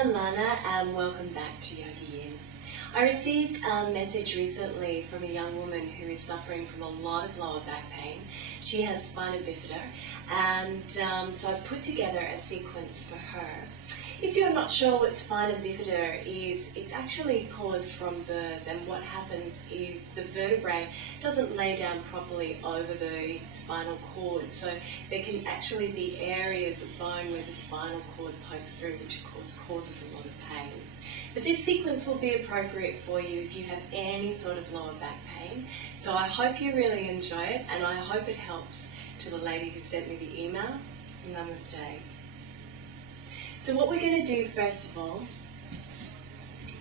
Alana and welcome back to YogaYin. I received a message recently from a young woman who is suffering from a lot of lower back pain. She has spina bifida, and so I put together a sequence for her. If you're not sure what spina bifida is, it's actually caused from birth, and what happens is the vertebrae doesn't lay down properly over the spinal cord, so there can actually be areas of bone where the spinal cord pokes through, which of course causes a lot of pain. But this sequence will be appropriate for you if you have any sort of lower back pain, so I hope you really enjoy it, and I hope it helps to the lady who sent me the email. Namaste. So what we're going to do first of all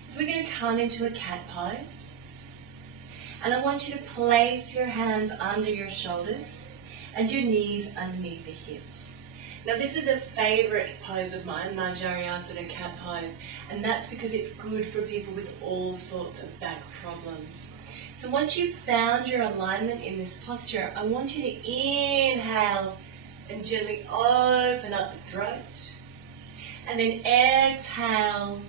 is we're going to come into a cat pose, and I want you to place your hands under your shoulders and your knees underneath the hips. Now this is a favourite pose of mine, Manjariasana cat pose, and that's because it's good for people with all sorts of back problems. So once you've found your alignment in this posture, I want you to inhale and gently open up the throat. And then exhale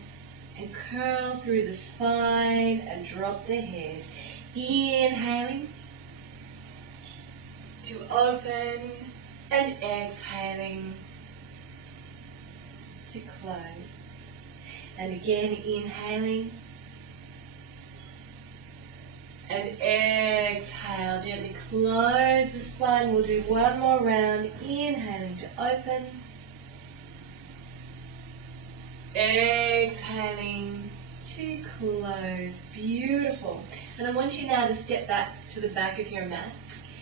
and curl through the spine and drop the head. Inhaling to open and exhaling to close. And again inhaling and exhale. Gently close the spine. We'll do one more round. Inhaling to open. Exhaling to close. Beautiful. And I want you now to step back to the back of your mat.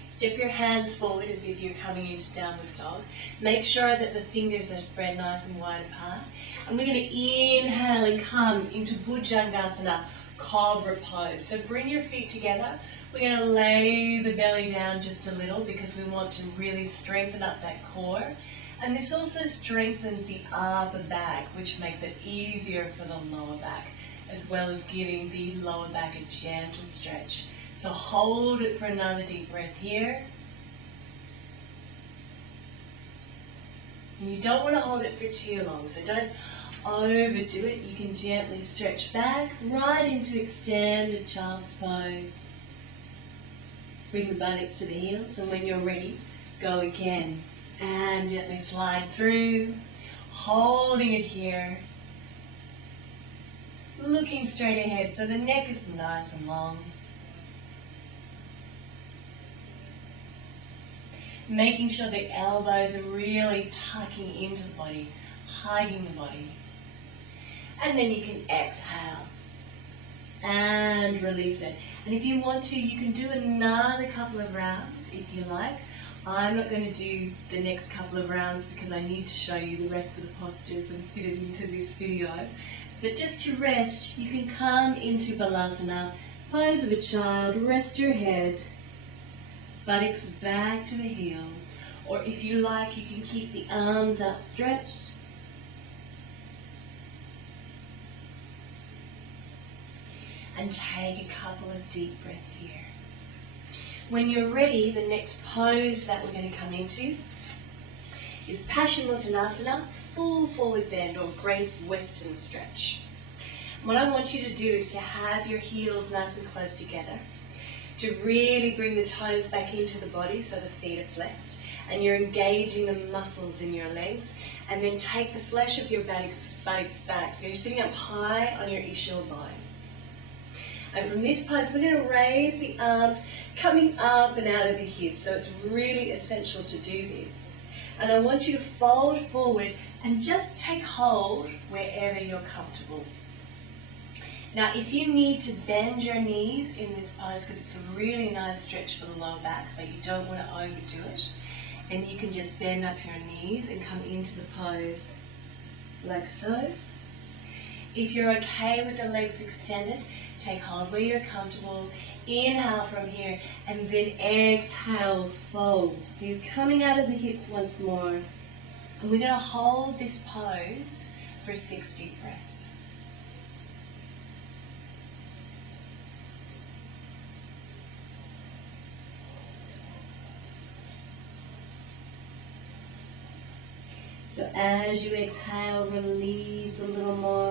Step your hands forward as if you're coming into downward dog. Make sure that the fingers are spread nice and wide apart. And we're going to inhale and come into Bhujangasana, Cobra pose. So bring your feet together. We're going to lay the belly down just a little because we want to really strengthen up that core. And this also strengthens the upper back, which makes it easier for the lower back, as well as giving the lower back a gentle stretch. So hold it for another deep breath here. And you don't want to hold it for too long, so don't overdo it. You can gently stretch back right into extended child's pose. Bring the buttocks to the heels, and when you're ready, go again. And gently slide through, holding it here, looking straight ahead so the neck is nice and long. Making sure the elbows are really tucking into the body, hugging the body. And then you can exhale and release it. And if you want to, you can do another couple of rounds if you like. I'm not going to do the next couple of rounds because I need to show you the rest of the postures and fit it into this video. But just to rest, you can come into Balasana, pose of a child, rest your head, buttocks back to the heels, or if you like, you can keep the arms outstretched. And take a couple of deep breaths here. When you're ready, the next pose that we're going to come into is Paschimottanasana, full forward bend or great western stretch. What I want you to do is to have your heels nice and close together, to really bring the toes back into the body so the feet are flexed, and you're engaging the muscles in your legs, and then take the flesh of your buttocks back. So you're sitting up high on your ischial bones. And from this pose, we're going to raise the arms coming up and out of the hips. So it's really essential to do this. And I want you to fold forward and just take hold wherever you're comfortable. Now, if you need to bend your knees in this pose, because it's a really nice stretch for the lower back, but you don't want to overdo it, and you can just bend up your knees and come into the pose like so. If you're okay with the legs extended, take hold where you're comfortable, inhale from here, and then exhale, fold. So you're coming out of the hips once more. And we're going to hold this pose for 6 deep breaths. So as you exhale, release a little more.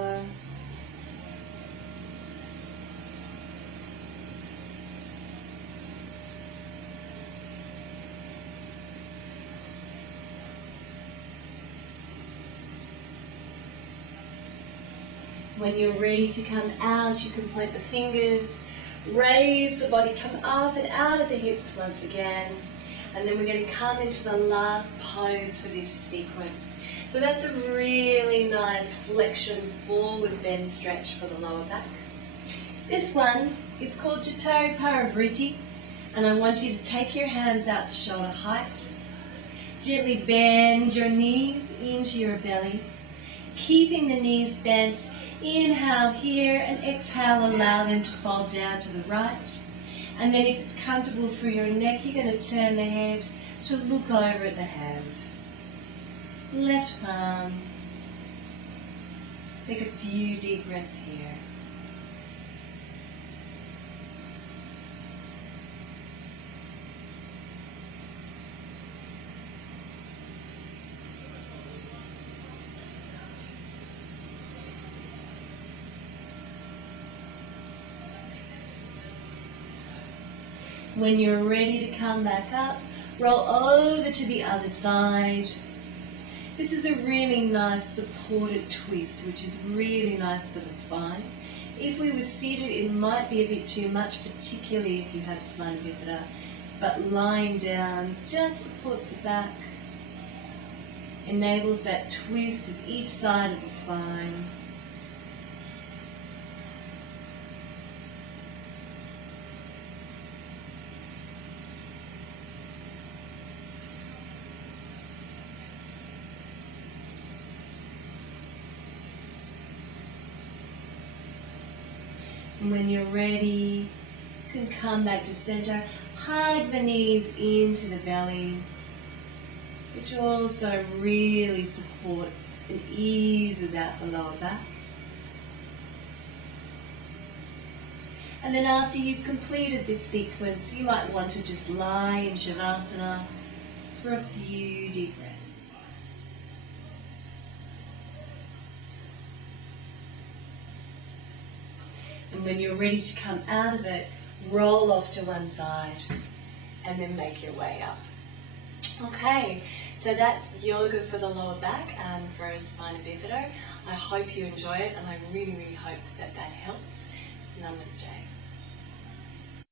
When you're ready to come out, you can point the fingers, raise the body, come up and out of the hips once again. And then we're going to come into the last pose for this sequence. So that's a really nice flexion forward bend stretch for the lower back. This one is called Jatari Parivriti, and I want you to take your hands out to shoulder height. Gently bend your knees into your belly, keeping the knees bent. Inhale here and exhale, allow them to fall down to the right. And then if it's comfortable for your neck, you're going to turn the head to look over at the hand. Left palm. Take a few deep breaths here. When you're ready to come back up, roll over to the other side. This is a really nice supported twist, which is really nice for the spine. If we were seated, it might be a bit too much, particularly if you have spina bifida, but lying down just supports the back, enables that twist of each side of the spine. And when you're ready, you can come back to center, hug the knees into the belly, which also really supports and eases out the lower back. And then after you've completed this sequence, you might want to just lie in Shavasana for a few deep breaths. And when you're ready to come out of it, roll off to one side and then make your way up. Okay, so that's yoga for the lower back and for spina bifida. I hope you enjoy it, and I really, really hope that that helps. Namaste.